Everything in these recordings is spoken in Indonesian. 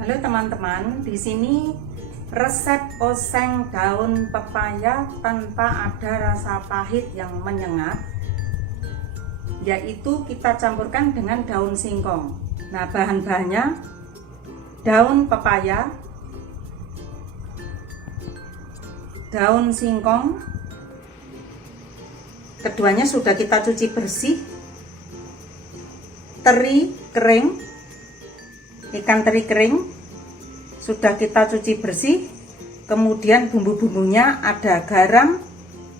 Halo teman-teman, di sini resep oseng daun pepaya tanpa ada rasa pahit yang menyengat, yaitu kita campurkan dengan daun singkong. Nah, bahan-bahannya daun pepaya, daun singkong, keduanya sudah kita cuci bersih, teri kering, ikan teri kering sudah kita cuci bersih, kemudian bumbu-bumbunya ada garam,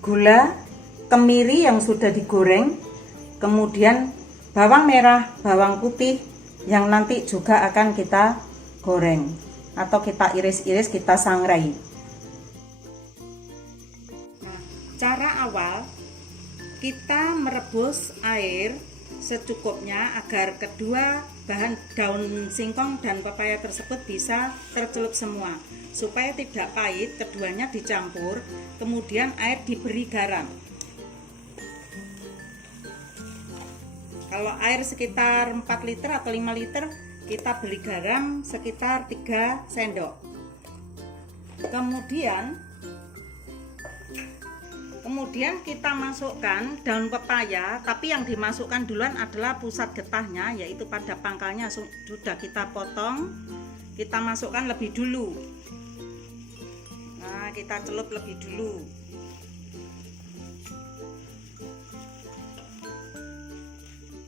gula, kemiri yang sudah digoreng, kemudian bawang merah, bawang putih yang nanti juga akan kita goreng atau kita iris-iris, kita sangrai. Nah, cara awal kita merebus air secukupnya agar kedua bahan daun singkong dan pepaya tersebut bisa tercelup semua, supaya tidak pahit. Keduanya dicampur, kemudian air diberi garam. Kalau air sekitar 4 liter atau 5 liter, kita beli garam sekitar 3 sendok. Kemudian kita masukkan daun pepaya, tapi yang dimasukkan duluan adalah pusat getahnya, yaitu pada pangkalnya sudah kita potong, kita masukkan lebih dulu. Nah, kita celup lebih dulu.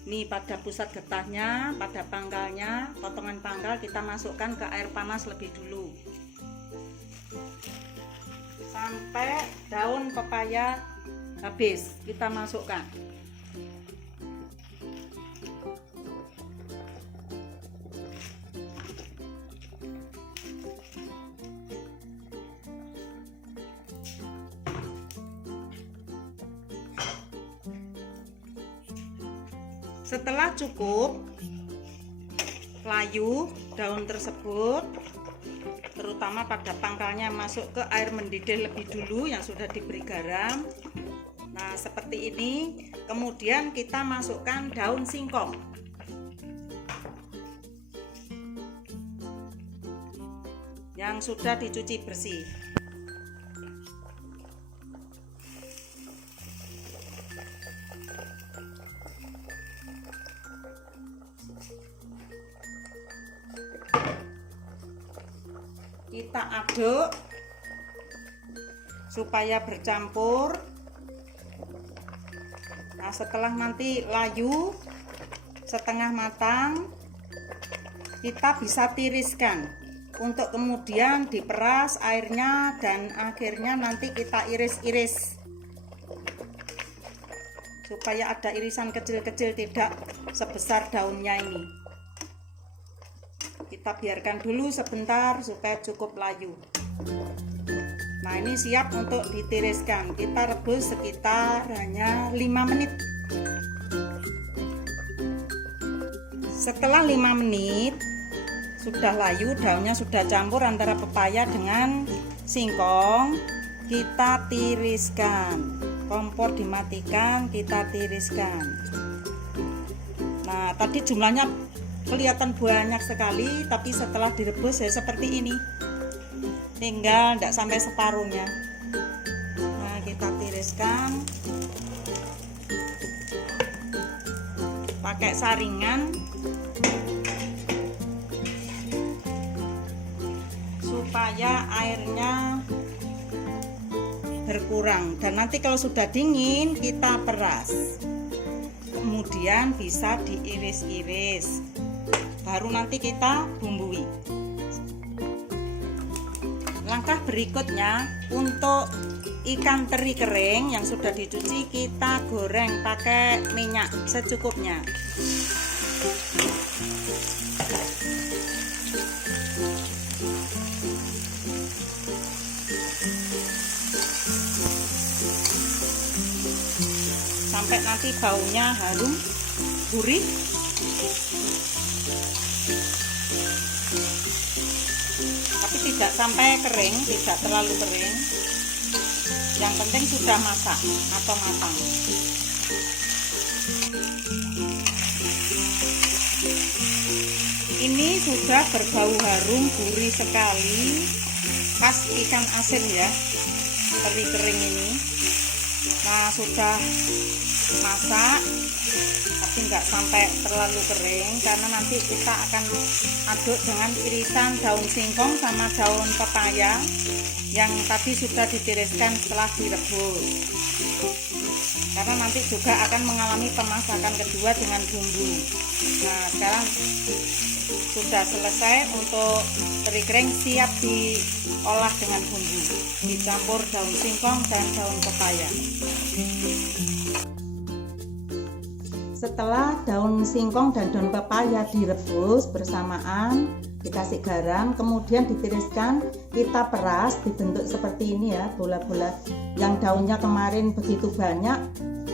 Nih, pada pusat getahnya, pada pangkalnya, potongan pangkal kita masukkan ke air panas lebih dulu sampai daun pepaya habis kita masukkan. Setelah cukup layu daun tersebut, terutama pada pangkalnya, masuk ke air mendidih lebih dulu yang sudah diberi garam. Nah, seperti ini. Kemudian kita masukkan daun singkong. Yang sudah dicuci bersih. Kita aduk supaya bercampur. Nah, setelah nanti layu setengah matang, kita bisa tiriskan untuk kemudian diperas airnya, dan akhirnya nanti kita iris-iris supaya ada irisan kecil-kecil, tidak sebesar daunnya ini. Kita biarkan dulu sebentar supaya cukup layu. Nah, ini siap untuk ditiriskan. Kita rebus sekitar hanya 5 menit. Setelah 5 menit sudah layu, daunnya sudah campur antara pepaya dengan singkong, kita tiriskan. Kompor dimatikan, kita tiriskan. Nah, tadi jumlahnya kelihatan banyak sekali, tapi setelah direbus ya seperti ini, tinggal tidak sampai separuhnya. Nah, kita tiriskan pakai saringan supaya airnya berkurang, dan nanti kalau sudah dingin kita peras, kemudian bisa diiris-iris, baru nanti kita bumbui. Langkah berikutnya, untuk ikan teri kering yang sudah dicuci, kita goreng pakai minyak secukupnya. Sampai nanti baunya harum, gurih. Tapi tidak sampai kering, tidak terlalu kering. Yang penting sudah masak atau matang. Ini sudah berbau harum, gurih sekali, khas ikan asin ya, teri kering ini. Nah, sudah masak, tapi nggak sampai terlalu kering karena nanti kita akan aduk dengan irisan daun singkong sama daun pepaya yang tadi sudah ditiriskan setelah direbus. Karena nanti juga akan mengalami pemasakan kedua dengan bumbu. Nah, sekarang sudah selesai untuk teri kering, siap diolah dengan bumbu, dicampur daun singkong dan daun pepaya. Setelah daun singkong dan daun pepaya direbus bersamaan, dikasih garam, kemudian ditiriskan, kita peras dibentuk seperti ini ya, bola-bola. Yang daunnya kemarin begitu banyak,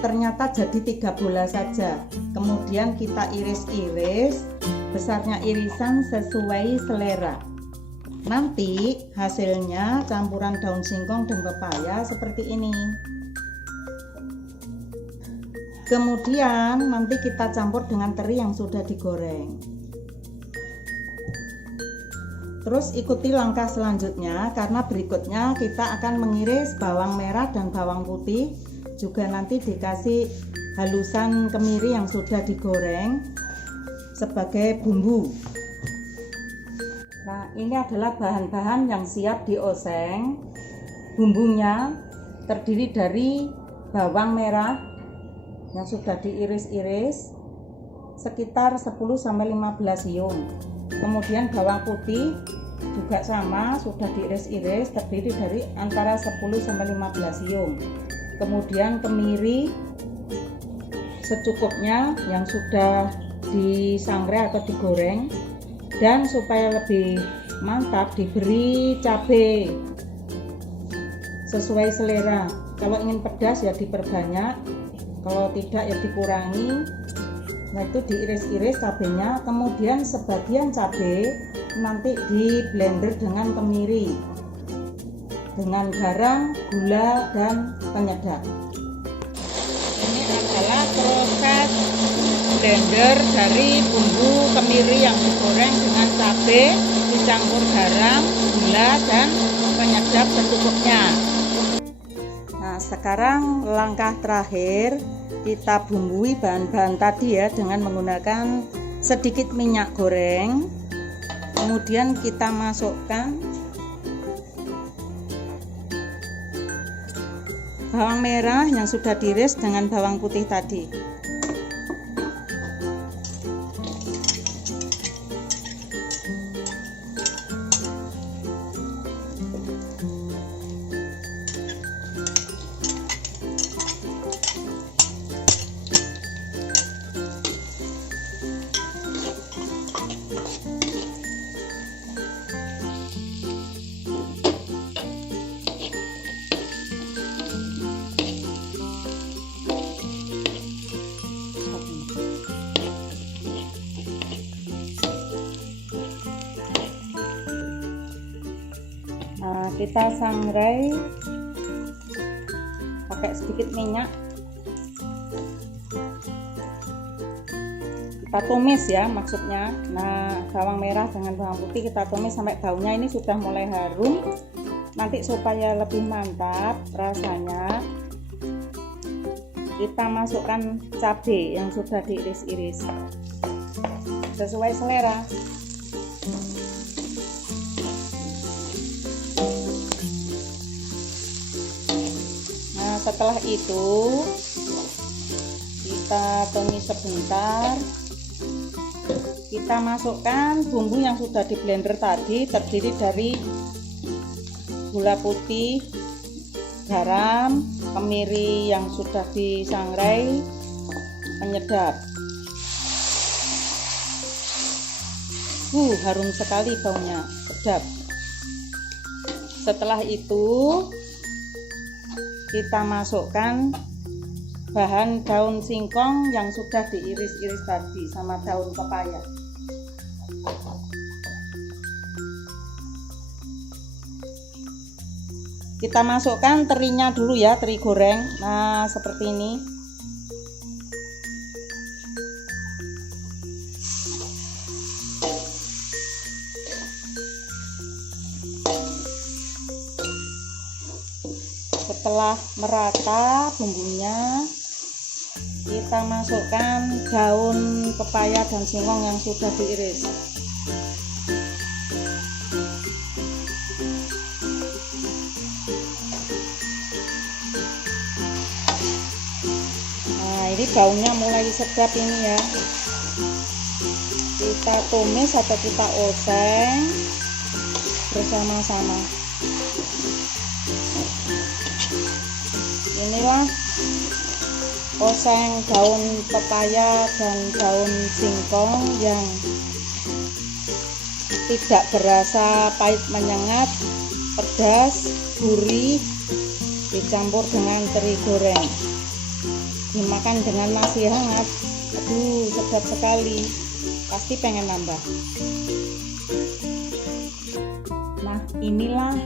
ternyata jadi 3 bola saja. Kemudian kita iris-iris, besarnya irisan sesuai selera. Nanti hasilnya campuran daun singkong dan pepaya seperti ini. Kemudian nanti kita campur dengan teri yang sudah digoreng. Terus ikuti langkah selanjutnya, karena berikutnya kita akan mengiris bawang merah dan bawang putih, juga nanti dikasih halusan kemiri yang sudah digoreng sebagai bumbu. Nah, ini adalah bahan-bahan yang siap dioseng. Bumbunya terdiri dari bawang merah yang sudah diiris-iris sekitar 10-15 siung. Kemudian bawang putih juga sama, sudah diiris-iris, terdiri dari antara 10-15 siung. Kemudian kemiri secukupnya yang sudah disangrai atau digoreng, dan supaya lebih mantap diberi cabai sesuai selera. Kalau ingin pedas ya diperbanyak, kalau tidak ya dikurangi. Nah, itu diiris-iris cabenya, kemudian sebagian cabai nanti di blender dengan kemiri, dengan garam, gula, dan penyedap. Ini adalah proses blender dari bumbu kemiri yang digoreng dengan cabai, dicampur garam, gula, dan penyedap secukupnya. Nah, sekarang langkah terakhir, kita bumbui bahan-bahan tadi ya dengan menggunakan sedikit minyak goreng. Kemudian kita masukkan bawang merah yang sudah diiris dengan bawang putih tadi. Nah, kita sangrai pakai sedikit minyak, kita tumis ya maksudnya. Nah, bawang merah dengan bawang putih kita tumis sampai baunya ini sudah mulai harum. Nanti supaya lebih mantap rasanya, kita masukkan cabai yang sudah diiris-iris sesuai selera. Setelah itu kita tumis sebentar, kita masukkan bumbu yang sudah di blender tadi, terdiri dari gula putih, garam, kemiri yang sudah disangrai, penyedap. Harum sekali baunya, sedap. Setelah itu kita masukkan bahan daun singkong yang sudah diiris-iris tadi sama daun pepaya. Kita masukkan terinya dulu ya, teri goreng. Nah, seperti ini. Setelah merata bumbunya, kita masukkan daun pepaya dan singkong yang sudah diiris. Nah, ini baunya mulai sedap ini ya. Kita tumis atau kita oseng bersama-sama. Inilah oseng daun pepaya dan daun singkong yang tidak berasa pahit menyengat, pedas, gurih, dicampur dengan teri goreng. Dimakan dengan nasi hangat, aduh sedap sekali, pasti pengen nambah. Nah, inilah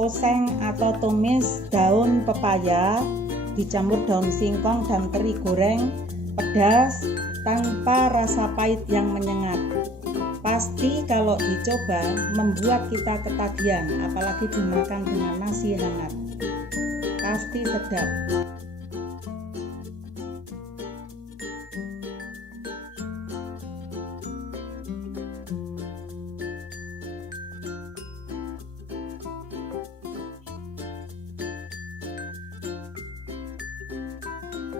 oseng atau tumis daun pepaya dicampur daun singkong dan teri goreng, pedas tanpa rasa pahit yang menyengat. Pasti kalau dicoba membuat kita ketagihan, apalagi dimakan dengan nasi hangat. Pasti sedap.